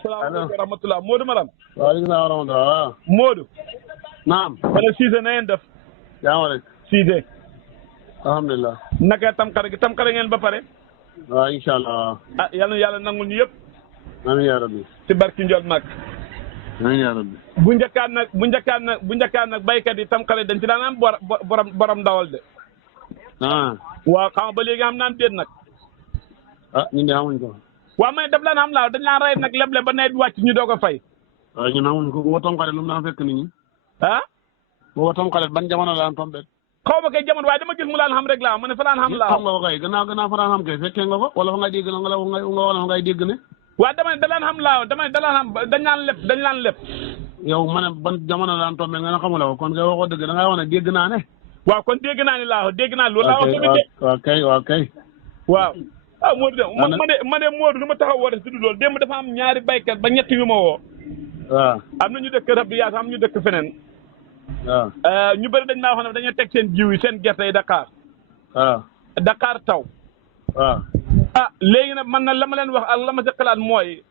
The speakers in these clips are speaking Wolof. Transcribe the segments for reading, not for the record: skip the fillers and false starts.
asalaamaaleykum wa rahmatulah Modou Maram. waaleykum salaam wa rahmatulah. Modou. naam. ma ne Cissé na ngeen def. yaa ngi rek. Cissé. alhamdulilah. naka tamxarit ngeen ba pare. waaw incha allah. ah yal na yàlla nangul ñu yëpp. amiin yaa rabbi. ci barki Ndiol Mag. amiin yaa rabbi. bu njëkkaan nag baykat yi tamxarit dañ ci daan am borom ndawal de. ah. waaw xam nga ba léegi xam naan déet nag. ah ñun de xamuñ ko. waaw may daf laan xam laa dañ laan rey nag leble ba nawet wàcc ñu doog a fay. waaw ñun xamuñ ko boo tamxarit lu mu daan fekk nit ñi. ah. boo tamxarit ban jamono la daan tombé. xaw ma kay jamono waaye dama gis mu laan xam rek laa ma ne fa laan xam laa. xam nga ko kay gannaaw fa daan xam kay fekkee nga ko wala fa ngay dégg na wala fa ngay dégg ne. waaw dama ne da laan xam laa dama ne da laan xam dañ laan lépp. yow ma ne ban jamono la daan tombé nga ne xamula ko kon kay waxoo dëgg da ngay wax ne dégg naa ne. waaw kon dégg naa ni laa dégg naa loolu laa wax tamit de. waaw kay. waaw ah Modou de ma de Modou lu ma taxaw woo de si loolu démb dafa am ñaari baykat ba ñett yu ma woo. waaw am na ñu dëkk Rabbi Yaas am ñu dëkk feneen. waaw. ñu bëri dañ maa wax ne dañoo teg seen jiw yi seen gerte yi Dakar. waaw. Dakar taw. waaw. ah léegi nag man na la ma leen wax ak la ma sa xalaat mooy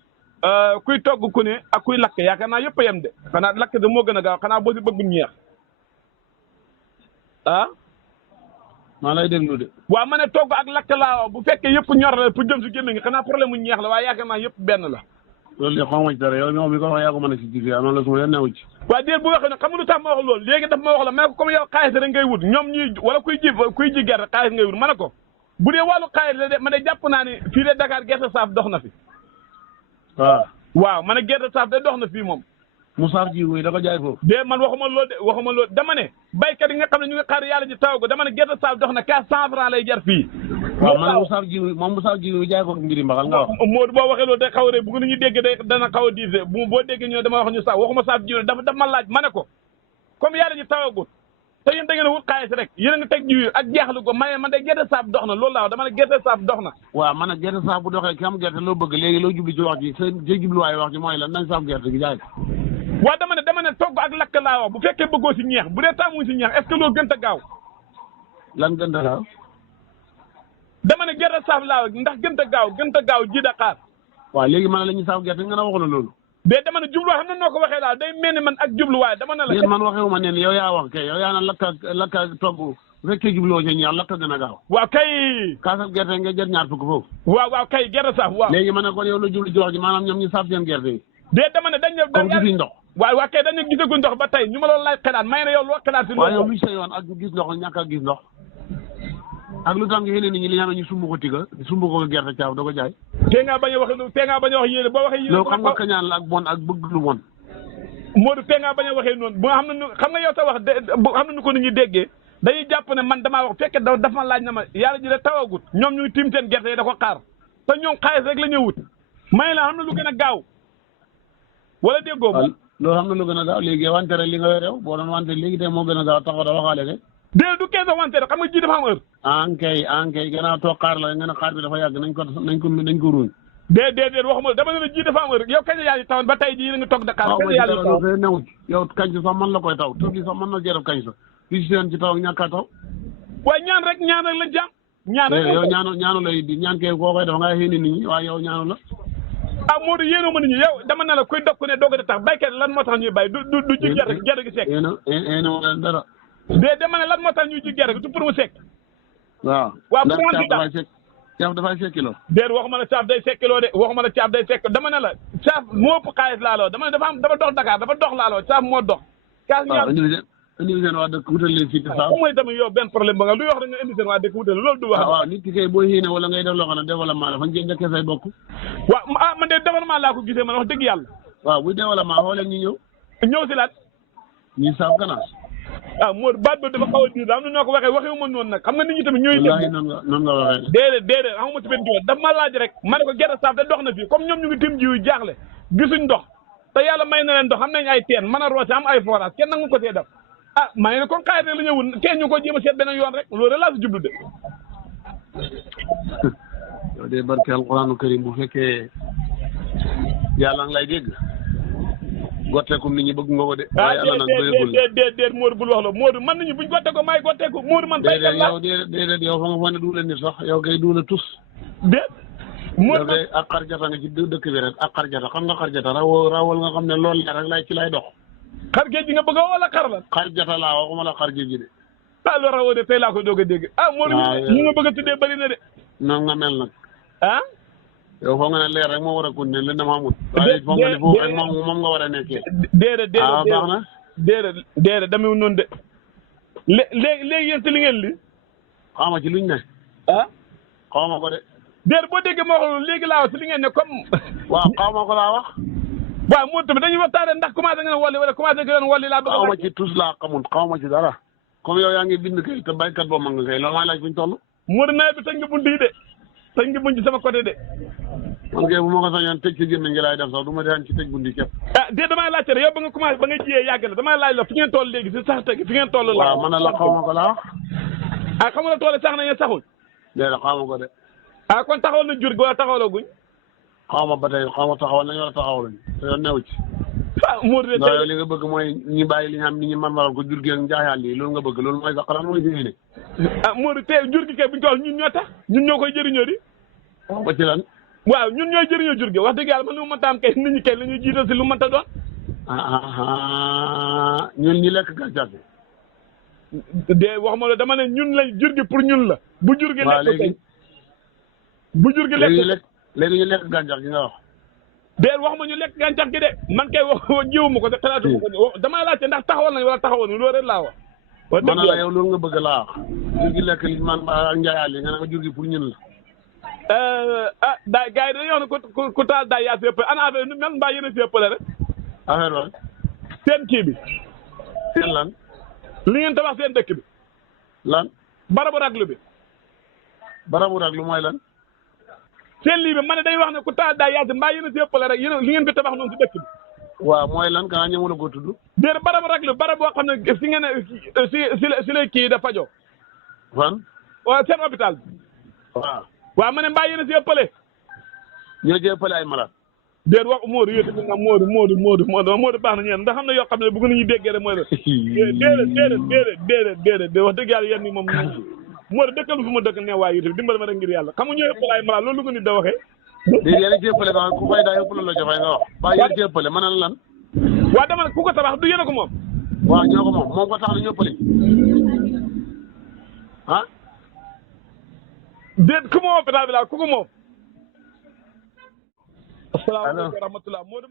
kuy togg ku ne ak kuy lakk yaakaar naa yëpp a yem de xanaa lakk de moo gën a gaaw xanaa boo si bëgg ñeex ah. maa lay déglu de. waaw ma ne togg ak lakk laa bu fekkee yëpp ñor la pour jëm si gémmiñ gi xanaa problème mu ñeex la waaye yaakaar naa yëpp benn la. loolu de xaw ma ci dara yow ñoom mi ko wax yaa ko mën a si jiitu yaa noonu la su ma leen newu ci. waaw déet bu waxee ne xam nga lu tax ma wax loolu léegi daf ma wax la ma ne ko comme yow xaalis rek ngay wut ñoom ñuy wala kuy ji gerte xaalis ngay wut ma ne ko bu dee wàllu xaalis la de ma ne jàpp naa ni fii de Dakar gerte saaf dox na fi. waaw ma ne gerte saaf de dox na fii moom. mu saaf jiw yi da ko jaay foofu. de man waxuma loolu dama ne baykat yi nga xam ne ñu ngi xaar yàlla ji taw ko dama ne gerte saaf dox na 400 francs lay jar fii. waaw man mu saaf jiw moom mu saaf jiw yi jaay ko mbiri mbaxal nga wax. Modou boo waxee loolu day xaw a rëy bu nit ñi dégg day dana xaw a diise boo déggee ñoo dama wax ñu saaf waxuma saaf jiw dafa ma laaj ma ne ko comme yàlla ji tawagut te yéen da ngeen a wut xaalis rek yéen a ngi teg jiw yi ak jeexlu ko maye man de gerte saaf dox na loolu laa wax dama ne gerte saaf dox na. waaw man nag gerte saaf bu doxee ki am gerte loo bëgg léegi loo jubli ci wax ji sa jubluwaay wax ji mooy lan nañ saaf gerte gi jaay ko. waaw dama ne togg ak lakk laa wax bu fekkee bëggoo si ñeex bu dee taamuñ si ñeex est-ce que loolu gën a gaaw. lan gën a gaaw. dama ne gerte saaf laa wax ndax gën a gaaw ji Dakar. waaw léegi man la ñuy saaf gerte nga ne waxu la loolu. mais dama ne jubluwaay xam na noo ko waxee daal day mel ni man ak jubluwaay dama ne la. yéen man waxewu ma ne yow yaa wax kay yow yaa na lakka togg bu fekkee jubluwoo ci ñeex lakk gën a gaaw. waaw kay. kaasab gerte nga jël ñaar fukk foofu. waaw kay gerte saaf waaw. léegi ma ne kon yow la jublu ci wax ji maanaam ñoom ñu saaf seen gerte yi. dama ne dañ ne. comme gisuñ ndox. waaw kay dañu gisaguñ ndox ba tey ñu ma loolu laaj xalaat may na yow loo xalaat si. waaw yow lu sa yoon ak gis ndox ñàkk a gis ndox ak lu tax nga yéene nit ñi li nga xam ne ñu sumb ko tiga sumb ko gerte caaf da ko jaay. tee ngaa bañ a wax yéene boo waxee yéene. loolu xam nga kañaan la ak bon ak bëgg lu bon. Modou tee ngaa bañ a waxee noonu bu nga xam nga yow sa wax xam na nu ko nit ñi déggee dañuy jàpp ne man damaa wax fekkee dafa ma laaj na ma yàlla ji de tawagut ñoom ñu ngi tiim seen gerte yi da ko xaar te ñoom xaalis rek la ñuy wut may la xam na lu gën a gaaw wala déggoo ma. loolu xam na lu gën a gaaw léegi wante rek li nga yor yow boo doon wante léegi tey moo gën a gaaw taxaw da waxaale kay. déedéet du 15 wante rek xam nga ji dafa am heure. ankay gannaaw toog xaar la nga ne xaar bi dafa yàgg nañ ko ruuñ. déedéet waxuma dama ne la ji dafa am heure yow kañ la yaa ngi taw ba tey jii nga toog Dakar. kañ la yaa ngi taw newut yow kañ sax mën la koy taw tur bi sax mën na jërëf kañ sax li si seen ci taw ak ñàkk a taw. waaye ñaan rek la jàmm. ñaan rek yow ñaanu lay di ñaan kee koo koy dafa nga xéene nit ñi waaye yow ñaanu la. ah Modou yéenoo ma nit ñi yow dama ne la kuy dokk ne doog a tax baykat lan moo tax ñuy bay du ji gerte gi sekk. yéen dara. dama ne lan moo tax ñuy ji gerte gi du pour mu sekk. waaw pour mu caaf dafay sekk kilo. déedéet waxuma la caaf day sekk loo de waxuma la caaf day sekk dama ne la caaf moo ëpp xaalis laaloo dama ne dafa dox Dakar dafa dox laaloo caaf moo dox. kaas ñaar indi seen waa dëkk wutal leen fii te saaf. mooy tamit yow benn problème ba nga luy wax rek nga indi seen waa dëkk wutal loolu du wax. waaw nit ki kay boo yéene wala ngay def loo xam ne développement la fa nga njëkkee say bokk. waaw man de développement laa ko gisee man wax dëgg yàlla. waaw buy développement xoo leen ñu ñëw. ñëw si laat. ñuy saaf gannaaw. Modou baat bi dafa xaw a diir am na noo ko waxee waxee wu ma noonu nag xam nga nit ñi tamit ñooy. wallaahi noonu nga waxee. déedéet xam nga ma si benn jiw daf ma laaj rek ma ne ko gerte saaf te dox na fii comme ñoom ñu ngi tim jiw jaaxle gisuñ ndox te yàlla may na leen ndox am nañ ay teen mën a roose am ay forage kenn nangu ko see def maa ngi ne kon xaayate la ñëwul kenn ñu ko jéem a seet beneen yoon rek loolu rek laa si jublu de. yow de barke alquranu karim bu fekkee yàlla nga lay dégg gotteeku nit ñi bëgg nga ko de. waaye yàlla nag déet Modou bul wax la Modou man nañu buñ gotteeku maay gotteeku Modou man. déedéet yow fa nga foog ne duule nit sax yow kay duule tus. déet Modou kay ak xarjata nga ci dëkk bi rek ak xarjata xam nga xarjata rawal nga xam ne loolu la rek lay ci lay dox. xar géej gi nga bëgg a wala xar la. xarjata laa waxuma la xar géej gi de. ah loolu rawoo de tey laa ko doog a dégg. Modou ñu nga bëgg a tuddee bëri na de. noonu nga mel nag. ah. yow foog nga ne leer rek moo war a continuer li dama amut. waaye foog nga ne foofu rek moom nga war a nekkee. déedéet baax na. déedéet damay noonu de. léegi yéen si li ngeen li. xaw ma ci luñ ne. xaw ma ko de. déedéet boo déggee ma wax loolu léegi laa wax si li ngeen ne comme. waaw xaw ma ko laa wax. waaw moo tamit dañuy waxtaanee ndax commencé ngeen wolli wala commencé ngeen wolli laa bëgg a. xaw ma ci tous laa xamul xaw ma ci dara. comme yow yaa ngi bind kay te baykat boo mag nga kay loolu mooy laaj fi ñu toll. Modou nawet bi tëj nga bunt yi de. tëj nga bunt sama côté de. man kay bu ma ko sañoon tëj ci gémmiñ gi laay def sax du ma daan ci tëj bunt yi képp. déet damay laajte rek yow ba nga commencé ba nga jiyee yàgg na damay laaj la fi ngeen toll léegi si sax teg fi ngeen toll la. waaw man la xaw ma ko laa. xam nga la tool sax na ngeen saxul. déedéet xaw ma ko de. kon taxawal na jur gi wala taxawaloo guñ. xaw ma ba tey xaw ma taxawal nañu wala taxawaluñ te yoon new ci. Modou de ndax yow li nga bëgg mooy ñi bàyyi li nga xam ni ñu marmaral ko jur gi ak njaaxaan lii loolu nga bëgg loolu mooy sax xanaa mooy fi ne. Modou tey jur gi kay buñ ko wax ñun ñoo tax ñun ñoo koy jëriñoo di. ba ci lan. waaw ñun ñooy jëriñoo jur gi wax dëgg yàlla man lu mu mënta am kay nit ñi kay la ñuy jiital si lu mënta doon. ñun ñi lekk gàncax gi. de waxuma la dama ne ñun lañ jur gi pour ñun la. bu jur gi lekk léegi bu jur gi lekk léegi ñu lekk gàncax gi nga wax. déet wax ma ñu lekk gàncax gi de man kay wax jiwu ma ko de xalaatu ma ko damay laajte ndax taxawal nañ wala taxawal loolu rek laa wax. wax dëgg la yow loolu nga bëgg laa wax. jur gi lekk li man ak njaayaal yi nga ne jur gi pour ñun la. daay gars yi dañuy wax ne ku taal daay yaa si ëppale ana affaire nu mel mbaa yéen a si ëppale rek. affaire ba. seen kii bi. seen lan. li ngeen tabax seen dëkk bi. lan. barabu raglu bi. barabu raglu mooy lan. seen lii bi ma ne day wax ne ku taal daay yaa si mbaa yéen a si ëppale rek yéen li ngeen fi tabax noonu si dëkk bi. waaw mooy lan kanaa ñëwul a ko tudd. déedéet barabu raglu barab boo xam ne si ngeen si la kii da fajoo. fan. waaw seen hôpital bi. waaw ma ne mbaa yéen a si ëppale. ñoo ci ëppale ay malade. déet wax Modou yéen tamit nag Modou baax na ñeen ndax xam ne yoo xam ne bëgg nañu déggee rek mooy la. déedéet wax dëgg yàlla yéen ñi moom. Modou dëkkal fu ma dëkk ne waa yi tamit dimbali ma rek ngir yàlla xam nga ñoo ëppale ay malade loolu lu ko nit da waxee. déedéet yéen a ci ëppale ba ku fay daa ëppale la joxe nga wax. waaw yéen a ci ëppale ma ne lan. waaw dama ne ku ko tabax du yéen a ko moom. waaw ñoo ko moom ko tax na ñu ëppale. déet ku ma hôpital bi laa ku ko moom. asalaamaaleykum wa rahmatulah Modou